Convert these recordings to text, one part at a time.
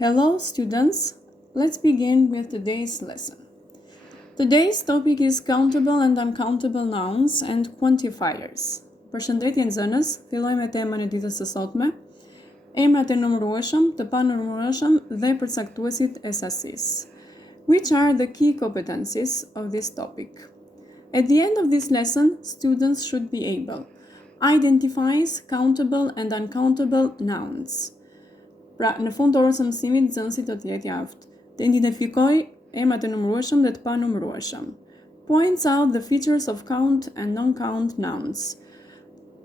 Hello students, let's begin with today's lesson. Today's topic is countable and uncountable nouns and quantifiers. Përshëndetje nxënës, fillojmë me temën e ditës së sotme. Emrat e numërueshëm, të panumërueshëm dhe përcaktuesit e sasisë. Which are the key competencies of this topic? At the end of this lesson, students should be able identify countable and uncountable nouns. Pra, në fund të orës së mësimit, nxënësi do të jetë i aftë të identifikoj emrat e numërueshëm dhe të panumërueshëm. Points out the features of count and non-count nouns.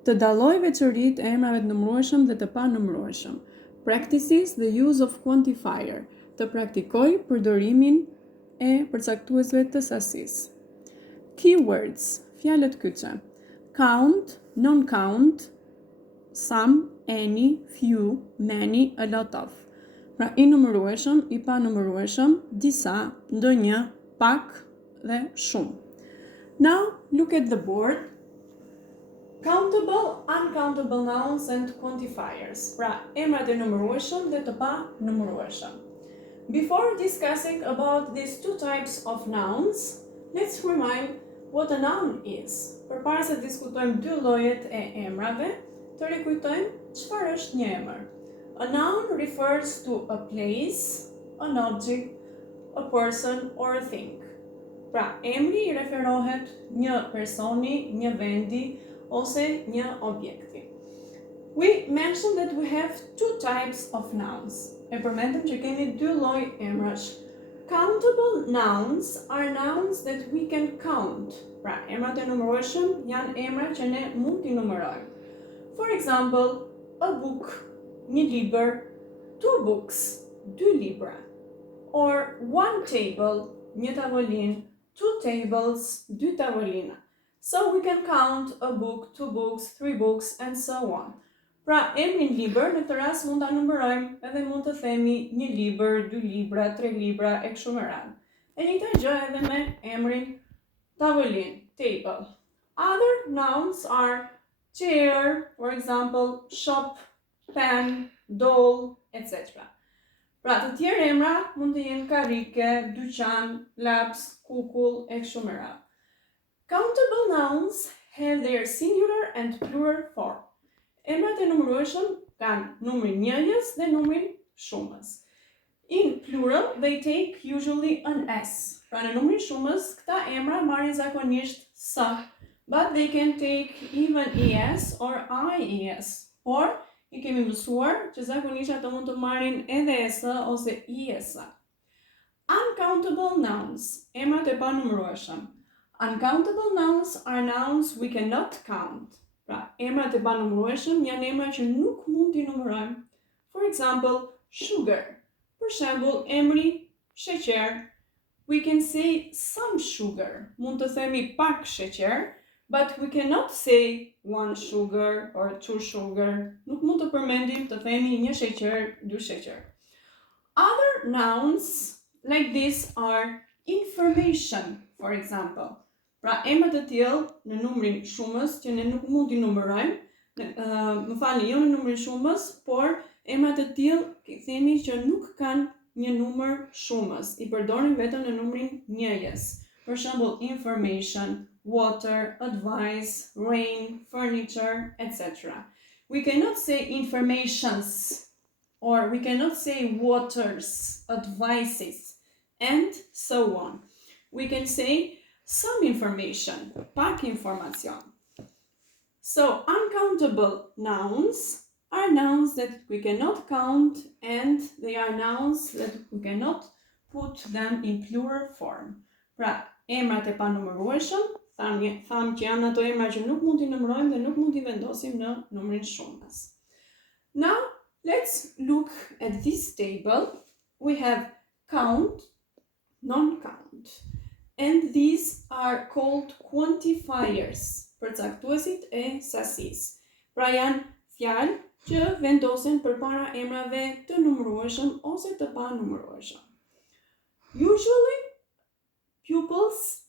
Të dalloj veçoritë e emrave të numërueshëm dhe të panumërueshëm. Practices the use of quantifier. Të praktikoj përdorimin e përcaktuesve të sasisë. Keywords, fjalët kyçe. Count, non-count, some, any, few, many, a lot of. Pra, i numërueshëm, i panumërueshëm, disa, ndonjë, pak dhe shumë. Now, look at the board. Countable, uncountable nouns and quantifiers. Pra, emrat e numërueshëm dhe të panumërueshëm. Before discussing about these two types of nouns, let's remind what a noun is. Përpara se të diskutojmë dy llojet e emrave, të rikujtojmë çfarë është një emër. A noun refers to a place, an object, a person or a thing. Pra, emri i referohet një personi, një vendi ose një objekti. We mentioned that we have two types of nouns. E përmendëm që kemi dy lloj emrash. Countable nouns are nouns that we can count. Pra, emrat e numërueshëm janë emra që ne mund t'i numërojmë. For example, a book, një libër, two books, dy libra. Or one table, një tavolinë, two tables, dy tavolina. So we can count a book, two books, three books, and so on. Pra, emrin libër në këtë rast mund ta numërojmë edhe mund të themi një libër, dy libra, tre libra e kështu me radhë. E njëjta gjë edhe me emrin tavolinë, table. Other nouns are chair, for example, shop, pen, doll, etc. Pra, të tjerë emra mund të jenë karrike, dyqan, laps, kukull e kështu me radhë. Countable nouns have their singular and plural form. Emrat e numërueshëm kanë numrin njëjës dhe numrin shumës. In plural, they take usually an s. Pra, në numrin shumës, këta emra marrin zakonisht s, but they can take even es or ies. Por, i kemi mësuar që zakonisht ato mund të marrin edhe es ose ies. Uncountable nouns, emrat e panumërueshëm. Uncountable nouns are nouns we cannot count. Pra, emrat e panumërueshëm janë emra që nuk mund t'i numërojmë. For example, sugar. Për shembull, emri sheqer. We can say some sugar. Mund të themi pak sheqer, but we cannot say one sugar or two sugar. Nuk mund të përmendim të themi një sheqer, dy sheqer. Other nouns like this are information, for example. Pra, emrat e tillë në numrin shumës që ne nuk mund t'i numërojmë, më falni, jo në numrin shumës, por emrat e tillë themi që nuk kanë një numër shumës, i përdorim vetëm në numrin njëjës. For example, information, water, advice, rain, furniture, etc. We cannot say informations, or we cannot say waters, advices, and so on. We can say some information, pak informacion. So, uncountable nouns are nouns that we cannot count, and they are nouns that we cannot put them in plural form. Pra, emrat e panumërueshëm, tham që janë ato emra që nuk mund t'i numërojmë dhe nuk mund t'i vendosim në numrin shumës. Now, let's look at this table. We have count, non-count. And these are called quantifiers, përcaktuesit e sasisë. Pra, janë fjalë që vendosen përpara emrave të numërueshëm ose të panumërueshëm. Usually, pupils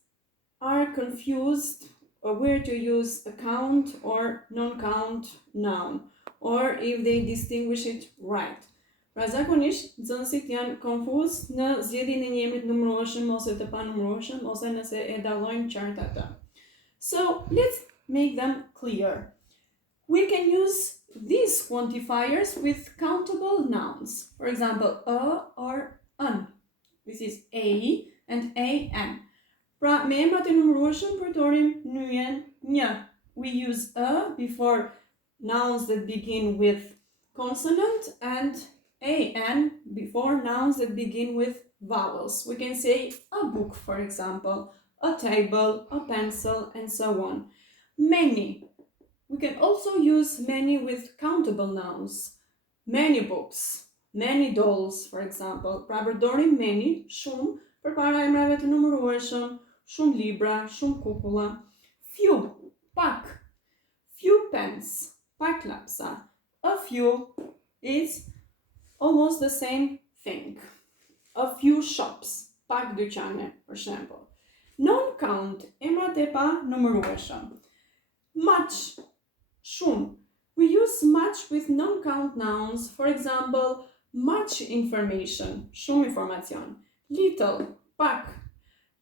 are confused where to use a count or non-count noun, or if they distinguish it right. Pra zakonisht nxënësit janë konfuz në zgjedhjen e një emrit numërueshëm ose të panumërueshëm ose nëse e dallojnë qartë atë. So let's make them clear. We can use these quantifiers with countable nouns. For example, a or an. This is a and an. Pra me emrat e numërueshëm përdorim nyjen një. We use a before nouns that begin with consonant and an before nouns that begin with vowels. We can say a book, for example, a table, a pencil, and so on. Many. We can also use many with countable nouns. Many books, many dolls, for example. Pra përdorim many, shumë, përpara emrave të numërueshëm, shumë libra, shumë kukulla. Few, pak. Few pens, pak lapsa. A few is almost the same thing. A few shops, pak dyqane, për shembull. Non-count, emrat e pa numërueshëm. Much, shumë. We use much with non-count nouns. For example, much information, shumë informacion. Little, pak.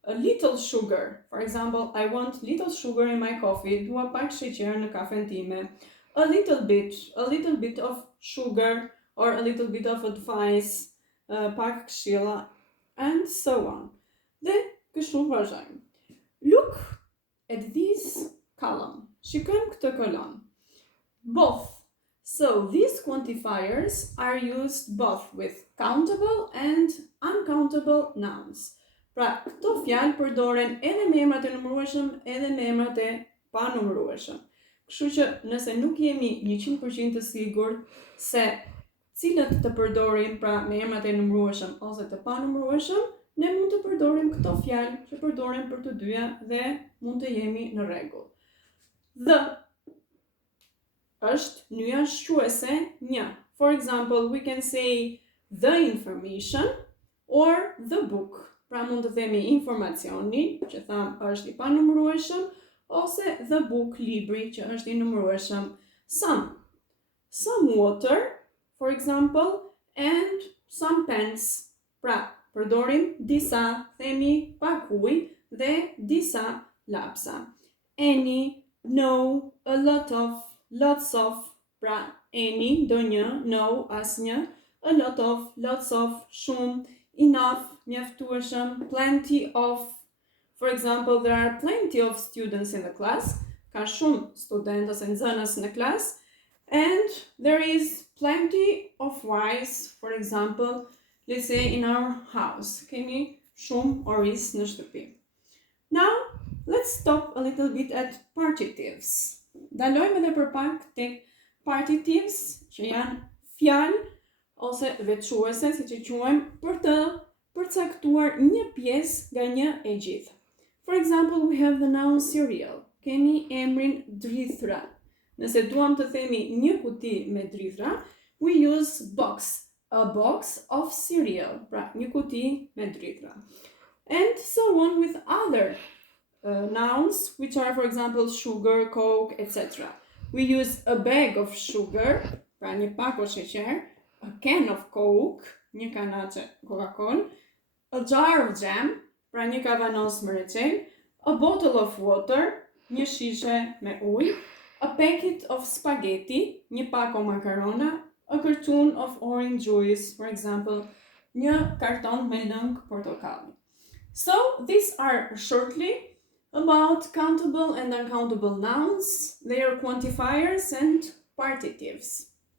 A little sugar. For example, I want little sugar in my coffee. Dua pak sheqer në kafen time. A little bit of sugar or a little bit of advice, pak këshilla, and so on. Dhe kështu vazhdojmë. Look at this column. Shikojmë këtë kolon. Both. So these quantifiers are used both with countable and uncountable nouns. Pra, këto fjalë përdoren edhe me emrat e numërueshëm, edhe me emrat e panumërueshëm. Kështu që nëse nuk jemi 100% të sigurt se cilët të përdorim, pra me emrat e numërueshëm ose të panumërueshëm, ne mund të përdorim këto fjalë që përdoren për të dyja dhe mund të jemi në rregull. The është nyja shquese një. For example, we can say the information or the book. Pra mund të themi informacioni, që tham është i panumërueshëm, ose the book, libri, që është i numërueshëm. Some water, for example, and some pens. Pra, përdorim disa, themi pak ujë dhe disa lapsa. Any, no, a lot of, lots of. Pra, any, do një, no, asnjë, a lot of, lots of, shumë, enough, mjaftueshëm, plenty of. For example, there are plenty of students in the class. Ka shumë student ose nxënës në klas. And there is plenty of rice, for example, let's say in our house. Kemi shumë oriz në shtëpi. Now, let's stop a little bit at partitives. Dalojmë edhe për pak tek partitives, që janë fjalë ose veçuese, siç e quajmë, për të përcaktuar një pjesë nga një e gjithë. For example, we have the noun cereal. Kemi emrin drithra. Nëse duam të themi një kuti me drithra, we use box. A box of cereal. Pra, një kuti me drithra. And so on with other nouns, which are, for example, sugar, coke, etc. We use a bag of sugar, pra një pako sheqer, a can of coke, një kanaçe Coca-Cola, a jar of jam, pra një kavanos mreçel, a bottle of water, një shishe me ujë, a packet of spaghetti, një pako makarona, a carton of orange juice, for example, një karton me lëng portokalli. So these are shortly about countable and uncountable nouns, their quantifiers and partitives.